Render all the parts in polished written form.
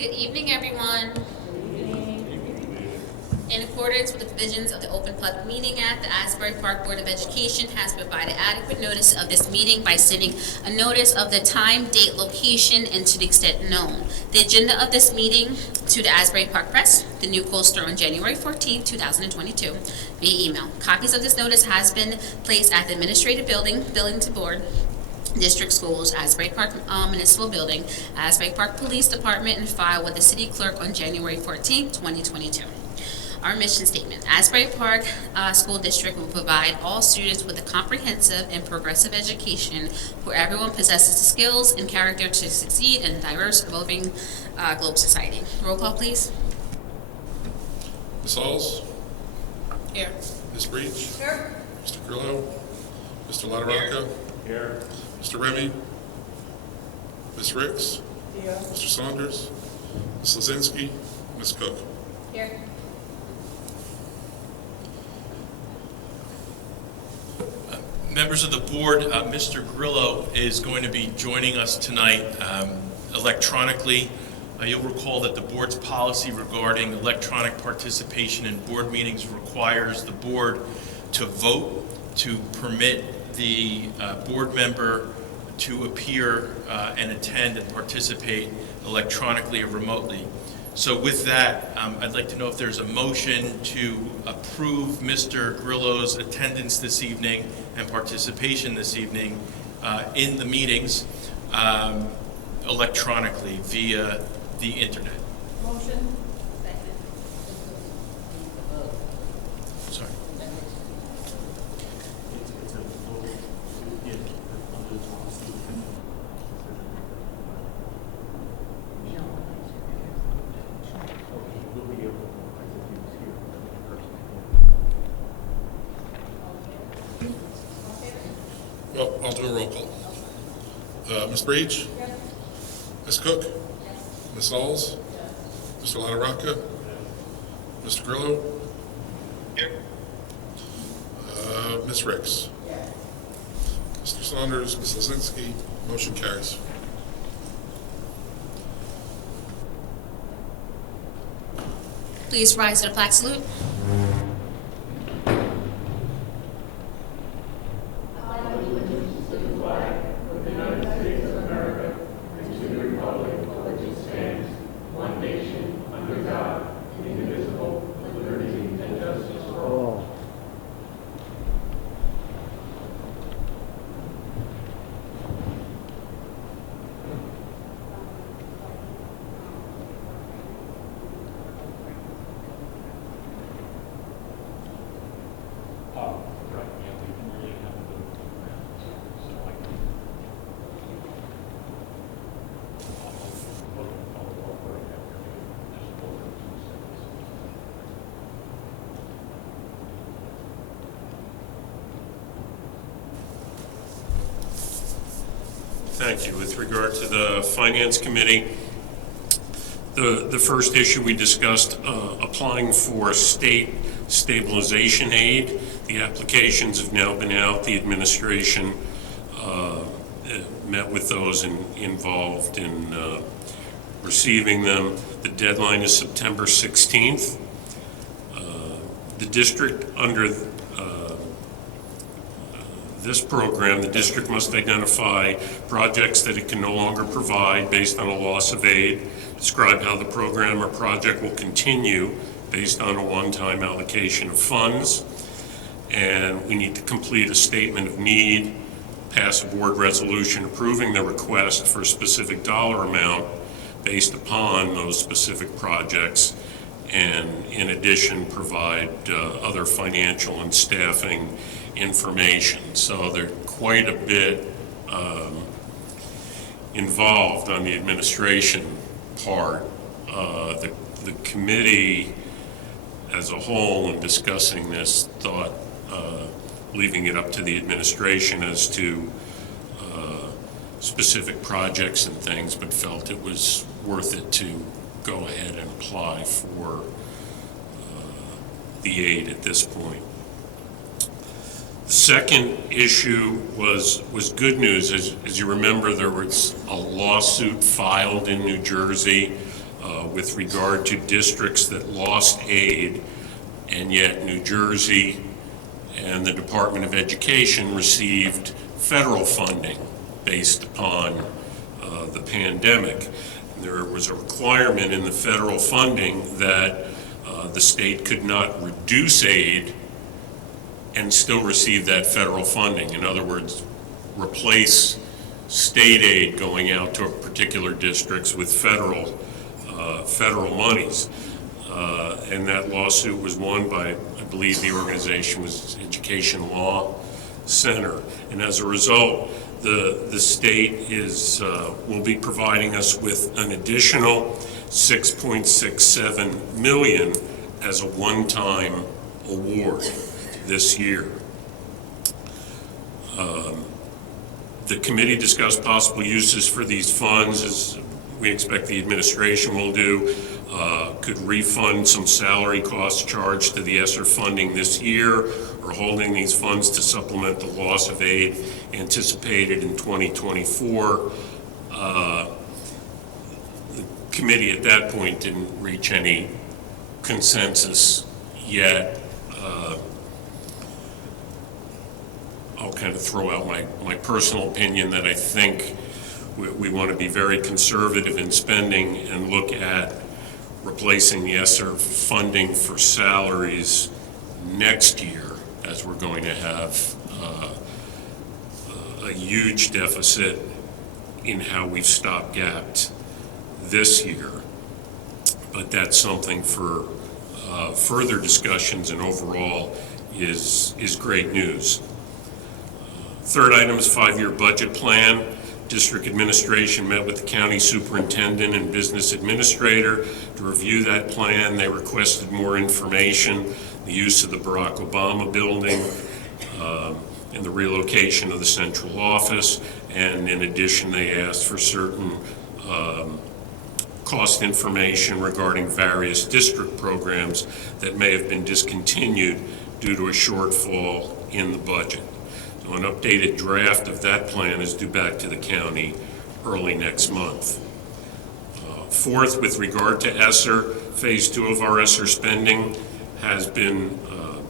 Good evening, everyone. In accordance with the provisions of the Open Public Meeting Act, the Asbury Park Board of Education has provided adequate notice of this meeting by sending a notice of the time, date, location, and to the extent known. The agenda of this meeting to the Asbury Park Press, the New Coaster on January 14, 2022, via email. Copies of this notice has been placed at the Administrative Building, Building Board, District Schools, Asbury Park Municipal Building, Asbury Park Police Department, and filed with the City Clerk on January 14, 2022. Our mission statement: Asbury Park School District will provide all students with a comprehensive and progressive education where everyone possesses the skills and character to succeed in a diverse, evolving global society. Roll call, please. Ms. Halls? Here. Ms. Breach? Here. Mr. Grillo? Mr. LaRocca? Here. Mr. Remy? Ms. Ricks? Here. Mr. Saunders? Ms. Lazinski? Ms. Cook? Here. Members of the board, Mr. Grillo is going to be joining us tonight electronically. You'll recall that the board's policy regarding electronic participation in board meetings requires the board to vote to permit the board member to appear and attend and participate electronically or remotely. So with that, I'd like to know if there's a motion to approve Mr. Grillo's attendance this evening and participation this evening in the meetings electronically via the internet. Motion. Sorry. Well, I'll do a roll call. Ms. Breach? Yes. Ms. Cook? Yes. Ms. Halls? Mr. LaRocca? Mr. Grillo? Here. Ms. Ricks? Mr. Saunders? Ms. Lazinski? Motion carries. Please rise to the flag salute. Thank you. With regard to the Finance Committee, the first issue we discussed, applying for state stabilization aid. The applications have now been out. The administration met with those involved in receiving them. The deadline is September 16th. The district, under this program, the district must identify projects that it can no longer provide based on a loss of aid, describe how the program or project will continue based on a one-time allocation of funds, and we need to complete a statement of need, pass a board resolution approving the request for a specific dollar amount based upon those specific projects, and in addition provide other financial and staffing information. So there's quite a bit involved on the administration part. The committee as a whole, in discussing this, thought leaving it up to the administration as to specific projects and things, but felt it was worth it to go ahead and apply for the aid at this point. The second issue was good news. As you remember, there was a lawsuit filed in New Jersey with regard to districts that lost aid, and yet New Jersey and the Department of Education received federal funding based upon the pandemic. There was a requirement in the federal funding that the state could not reduce aid and still receive that federal funding. In other words, replace state aid going out to particular districts with federal monies. And that lawsuit was won by, I believe the organization was Education Law Center. And as a result, the state will be providing us with an additional $6.67 million as a one-time award this year. The committee discussed possible uses for these funds, as we expect the administration will do. Could refund some salary costs charged to the ESSER funding this year, or holding these funds to supplement the loss of aid anticipated in 2024. The committee at that point didn't reach any consensus yet. I'll kind of throw out my personal opinion that I think we want to be very conservative in spending and look at replacing the ESSER funding for salaries next year, as we're going to have a huge deficit in how we've stopgapped this year. But that's something for further discussions, and overall is great news. Third item is 5-year budget plan. District administration met with the county superintendent and business administrator to review that plan. They requested more information, the use of the Barack Obama building, and the relocation of the central office. And in addition, they asked for certain cost information regarding various district programs that may have been discontinued due to a shortfall in the budget. So an updated draft of that plan is due back to the county early next month. Fourth, with regard to ESSER, phase 2 of our ESSER spending has been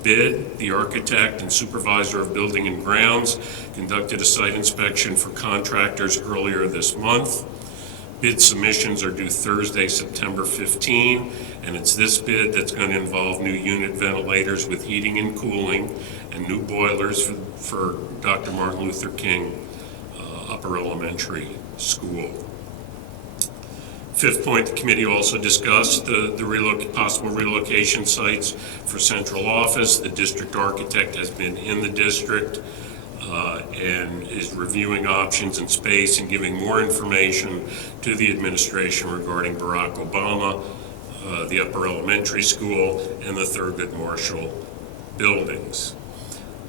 bid. The architect and supervisor of building and grounds conducted a site inspection for contractors earlier this month. Bid submissions are due Thursday, September 15, and it's this bid that's going to involve new unit ventilators with heating and cooling and new boilers for Dr. Martin Luther King Upper Elementary School. Fifth point, the committee also discussed the possible relocation sites for central office. The district architect has been in the district and is reviewing options and space and giving more information to the administration regarding Barack Obama, the Upper Elementary School, and the Thurgood Marshall buildings.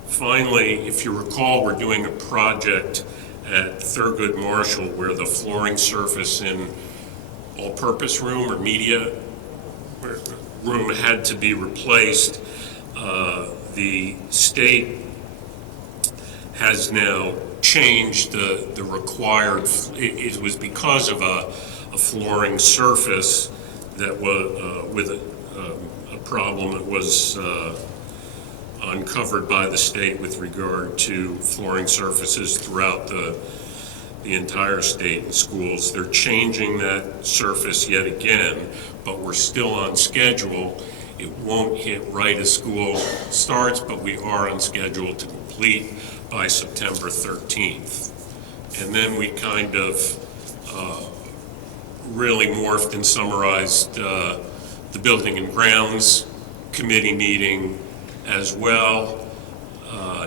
Finally, if you recall, we're doing a project at Thurgood Marshall where the flooring surface in all-purpose room or media room had to be replaced. The state has now changed the required, it was because of a flooring surface that was with a problem that was uncovered by the state with regard to flooring surfaces throughout the entire state and schools. They're changing that surface yet again, but we're still on schedule. It won't hit right as school starts, but we are on schedule to complete by September 13th. And then we kind of really morphed and summarized the Building and Grounds Committee meeting as well.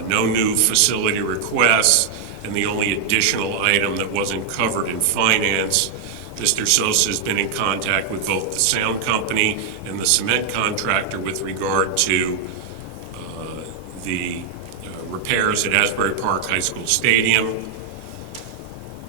No new facility requests, and the only additional item that wasn't covered in finance, Mr. Sosa has been in contact with both the sound company and the cement contractor with regard to the repairs at Asbury Park High School Stadium.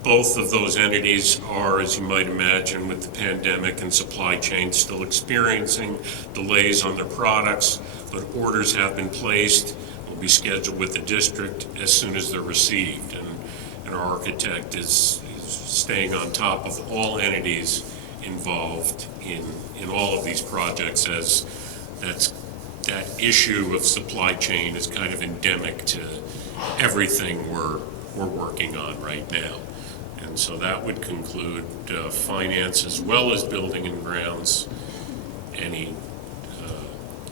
Both of those entities are, as you might imagine, with the pandemic and supply chain, still experiencing delays on their products, but orders have been placed, will be scheduled with the district as soon as they're received. And our architect is staying on top of all entities involved in all of these projects, as that issue of supply chain is kind of endemic to everything we're working on right now. And so that would conclude finance as well as building and grounds. Any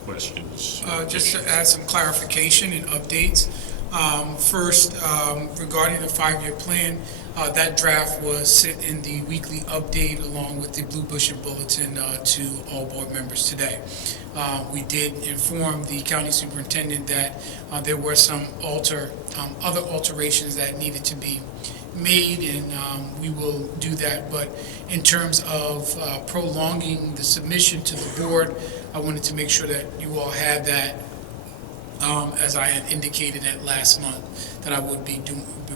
questions? Just to add some clarification and updates. First, regarding the 5-year plan, that draft was sent in the weekly update along with the Blue Bushes Bulletin to all board members today. We did inform the county superintendent that there were some other alterations that needed to be made, and we will do that. But in terms of prolonging the submission to the board, I wanted to make sure that you all had that, as I had indicated at last month, that I would be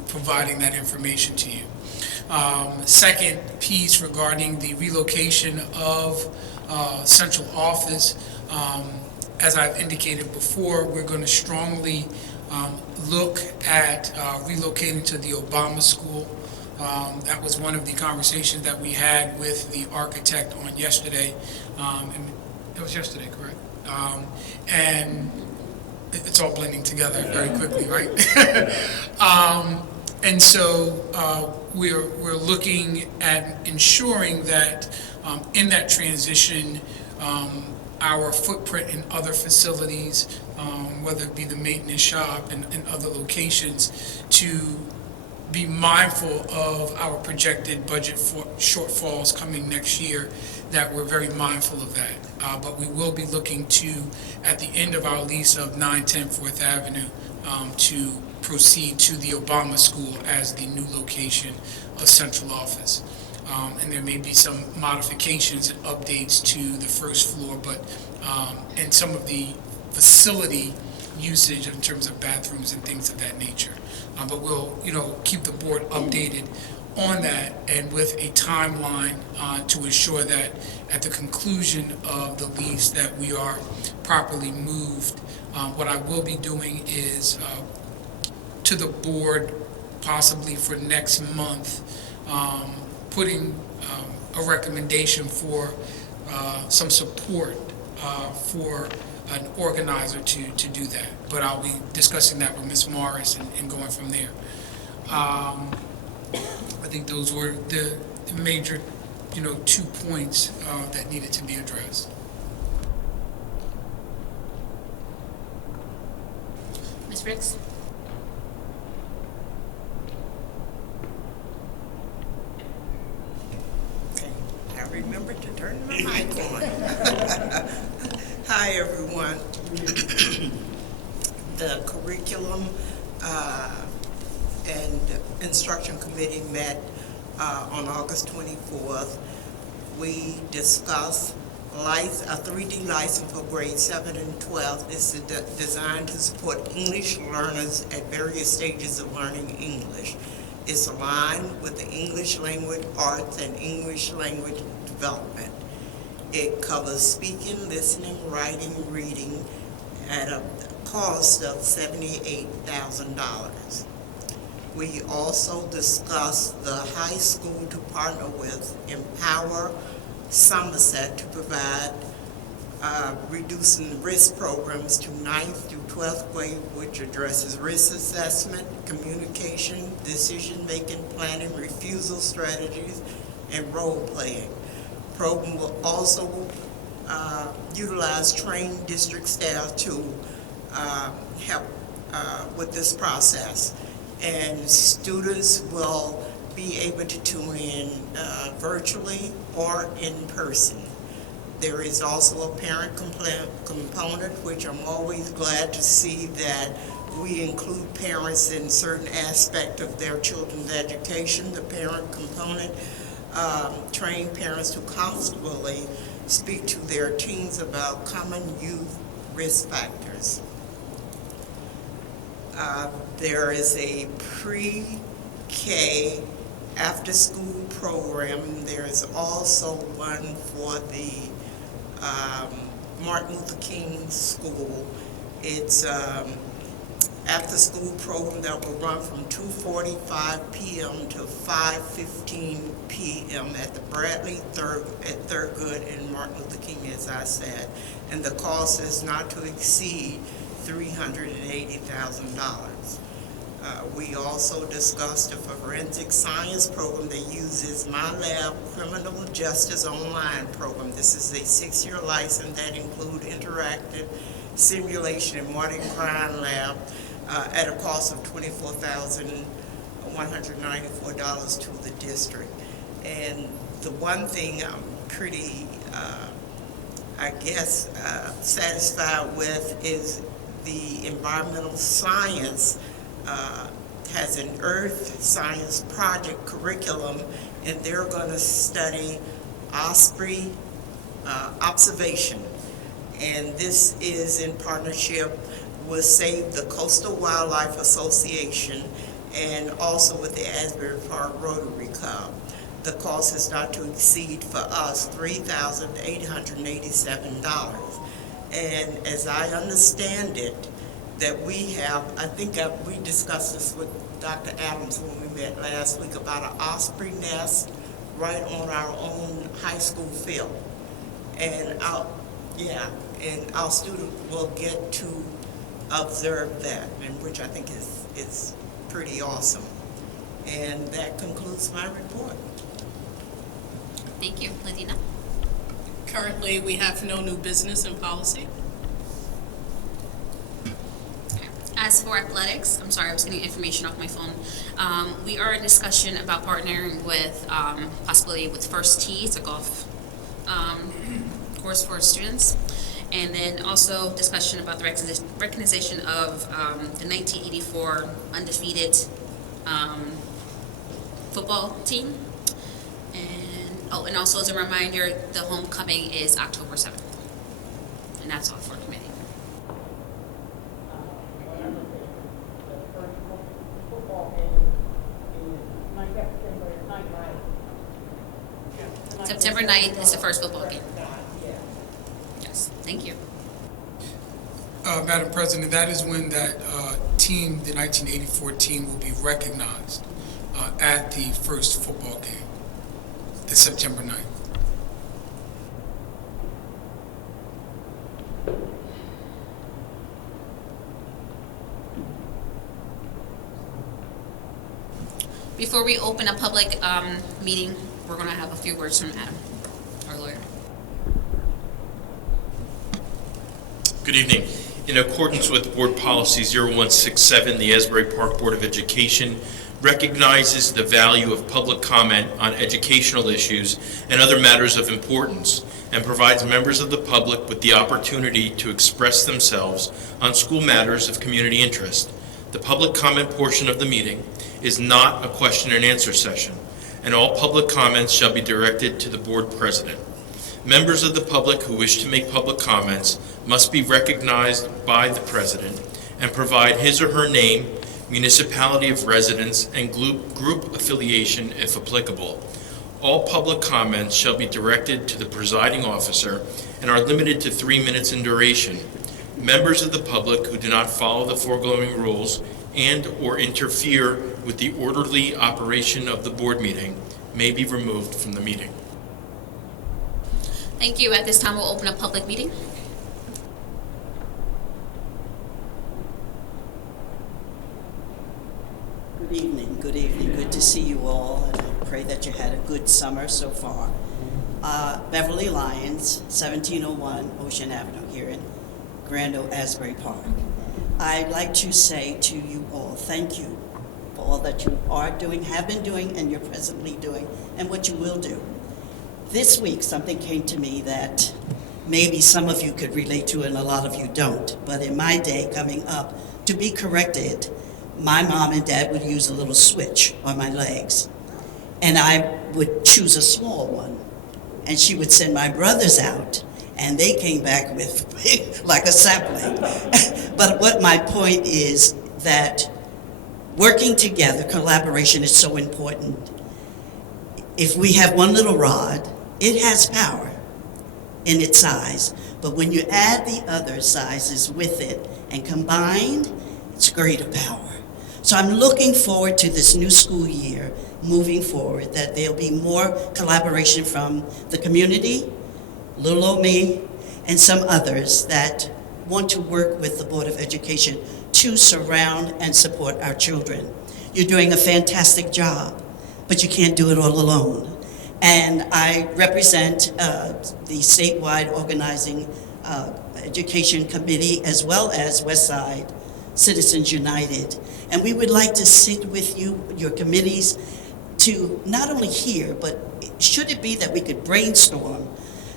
providing that information to you. Second piece regarding the relocation of central office, as I've indicated before, we're going to strongly look at relocating to the Obama School. That was one of the conversations that we had with the architect on yesterday. And it was yesterday, correct? And it's all blending together very quickly, right? And so we're looking at ensuring that in that transition, our footprint in other facilities, whether it be the maintenance shop and other locations, to be mindful of our projected budget shortfalls coming next year, that we're very mindful of that. But we will be looking to, at the end of our lease of 910 4th Avenue, to proceed to the Obama School as the new location of central office. And there may be some modifications and updates to the first floor, but and some of the facility usage in terms of bathrooms and things of that nature. But we'll, keep the board updated on that, and with a timeline to ensure that at the conclusion of the lease that we are properly moved. What I will be doing is to the board, possibly for next month, putting a recommendation for some support for an organizer to do that. But I'll be discussing that with Ms. Morris and going from there. I think those were the major, 2 points that needed to be addressed. Ms. Ricks? I remembered to turn my mic on. Hi, everyone. The curriculum and instruction committee met on August 24th. We discussed a 3D license for grades 7 and 12 is designed to support English learners at various stages of learning English. It's aligned with the English language arts and English language development. It covers speaking, listening, writing, reading at a cost of $78,000. We also discussed the high school to partner with Empower Somerset to provide reducing risk programs to 9th through 12th grade, which addresses risk assessment, communication, decision-making, planning, refusal strategies, and role-playing. Program will also utilize trained district staff to help with this process. And students will be able to tune in virtually or in person. There is also a parent component, which I'm always glad to see that we include parents in certain aspect of their children's education. The parent component train parents to comfortably speak to their teens about common youth risk factors. There is a pre-K after-school program. There is also one for the Martin Luther King School. It's after-school program that will run from 2:45 p.m. to 5:15 p.m. at the Bradley at Thurgood and Martin Luther King, as I said. And the cost is not to exceed $380,000. We also discussed a forensic science program that uses MyLab Criminal Justice Online program. This is a 6-year license that includes interactive simulation and modern crime lab at a cost of $24,194 to the district. And the one thing I'm pretty, satisfied with is the environmental science has an earth science project curriculum, and they're going to study Asbury observation. And this is in partnership with Save the Coastal Wildlife Association and also with the Asbury Park Rotary Club. The cost is not to exceed for us $3,887. And as I understand it, that we have, we discussed this with Dr. Adams when we met last week about an osprey nest right on our own high school field. And our student will get to observe that, and which I think is pretty awesome. And that concludes my report. Thank you. Ladina? Currently, we have no new business in policy. As for athletics, I'm sorry, I was getting information off my phone. We are in discussion about partnering with, possibly with First Tee, it's a golf course for students. And then also discussion about the recognition of the 1984 undefeated football team. And also as a reminder, the homecoming is October 7th. And that's all for committee. September 9th is the first football game. Yes, thank you. Madam President, that is when that team, the 1984 team, will be recognized at the first football game, the September 9th. Before we open a public meeting, we're going to have a few words from Adam, our lawyer. Good evening. In accordance with Board Policy 0167, the Asbury Park Board of Education recognizes the value of public comment on educational issues and other matters of importance, and provides members of the public with the opportunity to express themselves on school matters of community interest. The public comment portion of the meeting is not a question and answer session, and all public comments shall be directed to the board president. Members of the public who wish to make public comments must be recognized by the president and provide his or her name, municipality of residence, and group affiliation if applicable. All public comments shall be directed to the presiding officer and are limited to 3 minutes in duration. Members of the public who do not follow the foregoing rules and/or interfere with the orderly operation of the board meeting may be removed from the meeting. Thank you. At this time, we'll open a public meeting. Good evening, good evening. Good to see you all, and I pray that you had a good summer so far. Beverly Lyons, 1701 Ocean Avenue here in Grand Oak, Asbury Park. I'd like to say to you all, thank you for all that you are doing, have been doing, and you're presently doing, and what you will do. This week, something came to me that maybe some of you could relate to and a lot of you don't. But in my day coming up, to be corrected, my mom and dad would use a little switch on my legs. And I would choose a small one. And she would send my brothers out, and they came back with like a sapling. But what my point is that working together, collaboration is so important. If we have one little rod, it has power in its size, but when you add the other sizes with it and combined, It's greater power. So I'm looking forward to this new school year, moving forward, that there'll be more collaboration from the community, little old me, and some others that want to work with the Board of Education to surround and support our children. You're doing a fantastic job, but you can't do it all alone. And I represent the statewide organizing education committee as well as Westside Citizens United. And we would like to sit with you, your committees, to not only hear, but should it be that we could brainstorm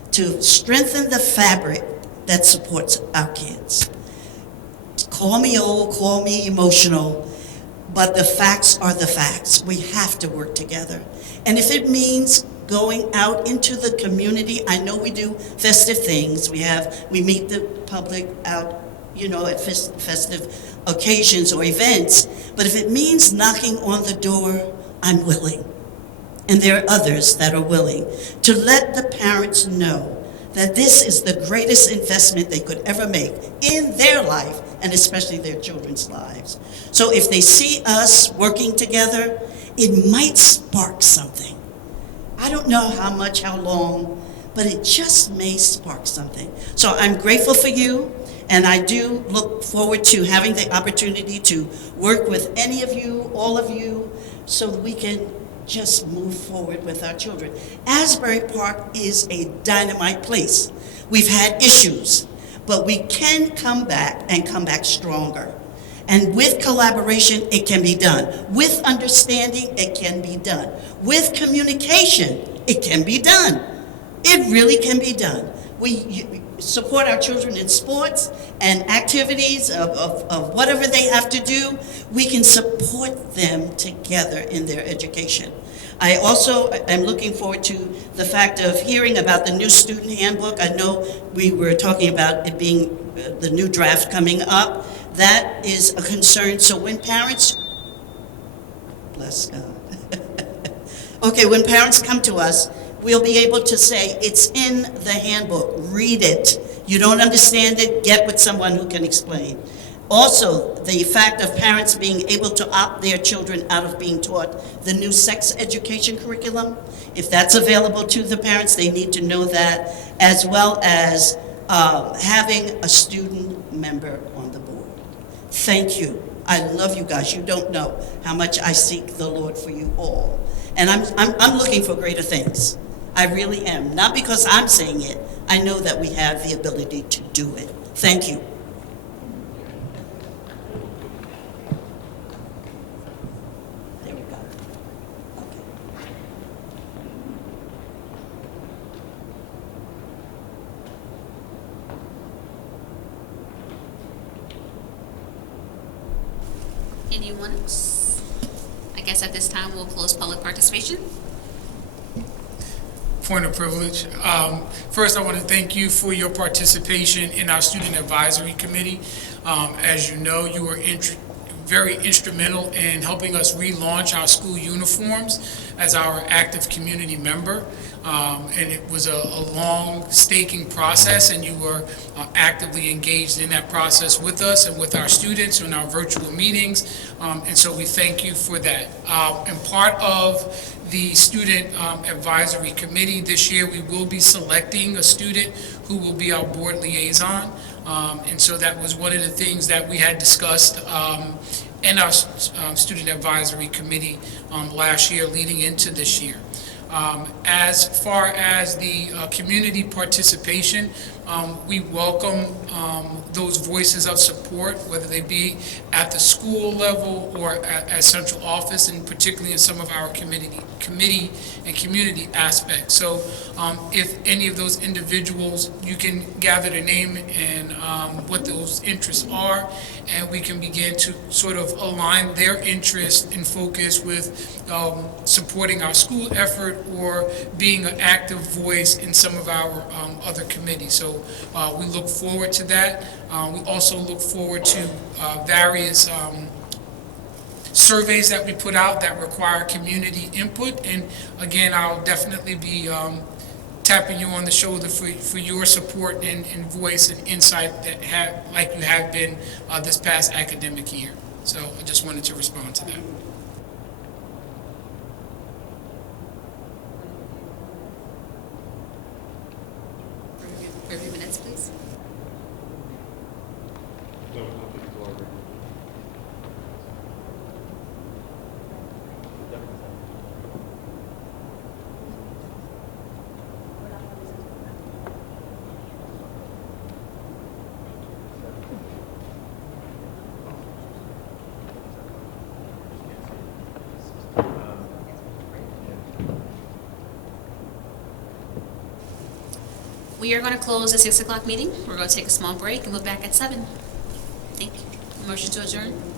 to strengthen the fabric that supports our kids. Call me old, call me emotional, but the facts are the facts. We have to work together. And if it means going out into the community, I know we do festive things. We meet the public out, at festive occasions or events. But if it means knocking on the door, I'm willing. And there are others that are willing to let the parents know that this is the greatest investment they could ever make in their life, and especially their children's lives. So if they see us working together, it might spark something. I don't know how much, how long, but it just may spark something. So I'm grateful for you, and I do look forward to having the opportunity to work with any of you, all of you, so that we can just move forward with our children. Asbury Park is a dynamite place. We've had issues, but we can come back and come back stronger. And with collaboration, it can be done. With understanding, it can be done. With communication, it can be done. It really can be done. We support our children in sports and activities of whatever they have to do. We can support them together in their education. I also am looking forward to the fact of hearing about the new student handbook. I know we were talking about it being the new draft coming up. That is a concern. So when parents, bless God. Okay, when parents come to us, we'll be able to say, it's in the handbook, read it. You don't understand it, get with someone who can explain. Also, the fact of parents being able to opt their children out of being taught the new sex education curriculum. If that's available to the parents, they need to know that, as well as having a student member on the board. Thank you. I love you guys. You don't know how much I seek the Lord for you all. And I'm looking for greater things. I really am. Not because I'm saying it. I know that we have the ability to do it. Thank you. There we go. Okay. Anyone else? I guess at this time we'll close public participation. Point of privilege. First, I want to thank you for your participation in our Student Advisory Committee. As you know, you were very instrumental in helping us relaunch our school uniforms as our active community member. And it was a long staking process, and you were actively engaged in that process with us and with our students in our virtual meetings. And so we thank you for that. And part of the Student Advisory Committee this year, we will be selecting a student who will be our board liaison. And so that was one of the things that we had discussed in our Student Advisory Committee last year leading into this year. As far as the community participation, we welcome those voices of support, whether they be at the school level or at central office, and particularly in some of our committee and community aspects. So if any of those individuals, you can gather their name and what those interests are, and we can begin to sort of align their interest and focus with supporting our school effort or being an active voice in some of our other committees. So we look forward to that. We also look forward to various surveys that we put out that require community input. And again, I'll definitely be tapping you on the shoulder for your support and voice and insight that like you have been this past academic year. So I just wanted to respond to that. Review minutes, please. We are going to close the 6 o'clock meeting. We're going to take a small break and we'll be back at 7. Thank you. Motion to adjourn?